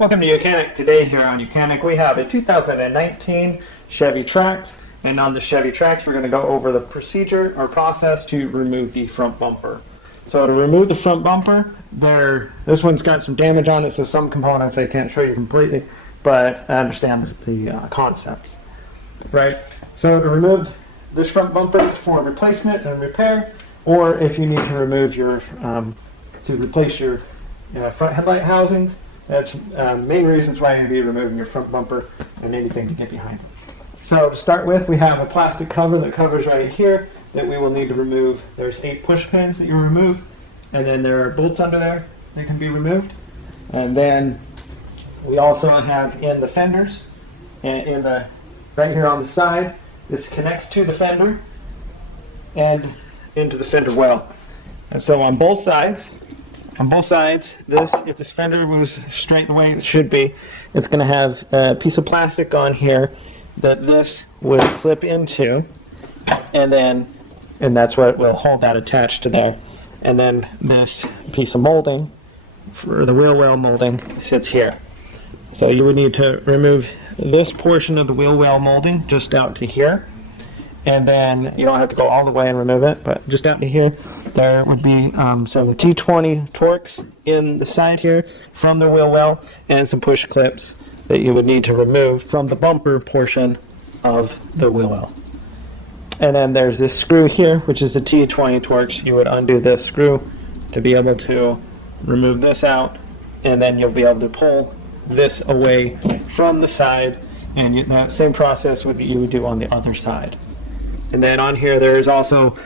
Welcome to YOUCANIC. Today here on YOUCANIC we have a 2019 Chevy Trax, and on the Chevy Trax we're going to go over the procedure or process to remove the front bumper. So to remove the front bumper, this one's got some damage on it, so some components I can't show you completely, but I understand the concepts. Right? So to remove this front bumper for replacement and repair, or if you need to remove your, to replace your front headlight housings, that's main reasons why you'd be removing your front bumper and anything to get behind it. So to start with, we have a plastic cover that covers right here that we will need to remove. There's 8 push pins that you remove, and then there are bolts under there that can be removed. And then we also have in the fenders, and right here on the side, this connects to the fender and into the fender well. And so on both sides, if this fender was straight the way it should be, it's going to have a piece of plastic on here that this would clip into, and that's what will hold that attached to there. And then this piece of molding for the wheel well molding sits here. So you would need to remove this portion of the wheel well molding just out to here. And then you don't have to go all the way and remove it, but just out to here, there would be some T20 Torx in the side here from the wheel well, and some push clips that you would need to remove from the bumper portion of the wheel well. And then there's this screw here, which is the T20 Torx. You would undo this screw to be able to remove this out, and then you'll be able to pull this away from the side, and that same process you would do on the other side. And then on here there is also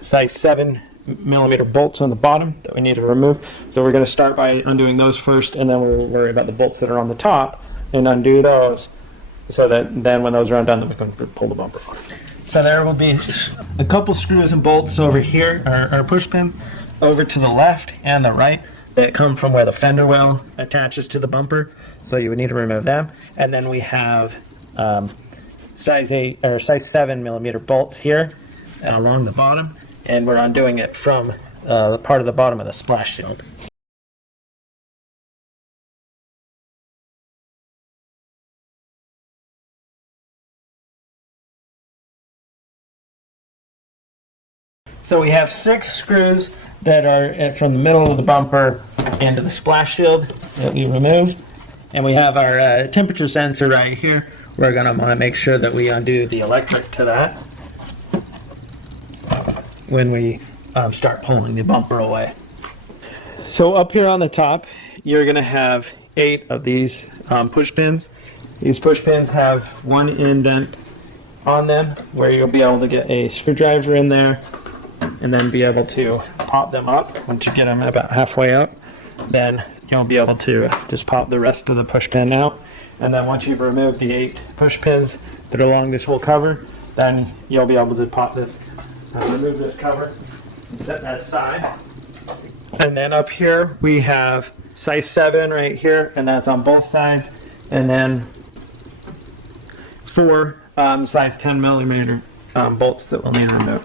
size 7mm bolts on the bottom that we need to remove. So we're going to start by undoing those first, and then we'll worry about the bolts that are on the top and undo those, so that then when those are undone, then we can pull the bumper off. So there will be a couple screws and bolts over here, or push pins, over to the left and the right, that come from where the fender well attaches to the bumper. So you would need to remove them. And then we have size 8 or size 7mm bolts here along the bottom, and we're undoing it from the part of the bottom of the splash shield. So we have 6 screws that are from the middle of the bumper into the splash shield that we removed, and we have our temperature sensor right here. We're going to want to make sure that we undo the electric to that when we start pulling the bumper away. So up here on the top, you're going to have 8 of these push pins. These push pins have one indent on them where you'll be able to get a screwdriver in there and then be able to pop them up. Once you get them about halfway up, then you'll be able to just pop the rest of the push pin out. And then once you've removed the 8 push pins that are along this whole cover, then you'll be able to pop this, remove this cover and set that aside. And then up here we have size 7 right here, and that's on both sides. And then 4 size 10mm bolts that we'll need to remove.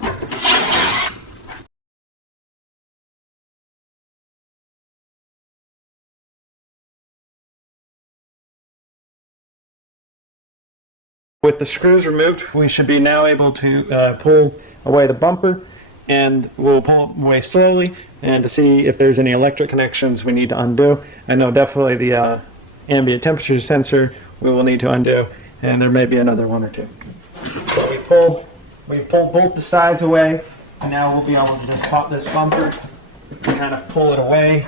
With the screws removed, we should be now able to pull away the bumper, and we'll pull away slowly, and to see if there's any electric connections we need to undo. I know definitely the ambient temperature sensor we will need to undo, and there may be another one or two. So we pulled both the sides away, and now we'll be able to just pop this bumper and kind of pull it away.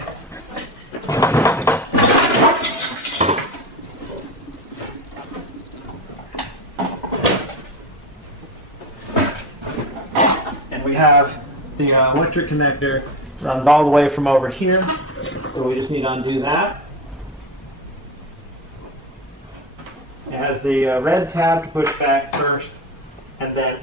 We have the electric connector runs all the way from over here, so we just need to undo that. It has the red tab to push back first, and then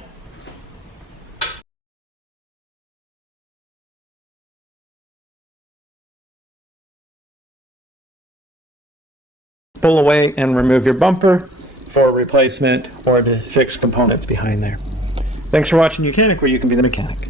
pull away and remove your bumper for replacement or to fix components behind there. Thanks for watching YOUCANIC, where you can be the mechanic.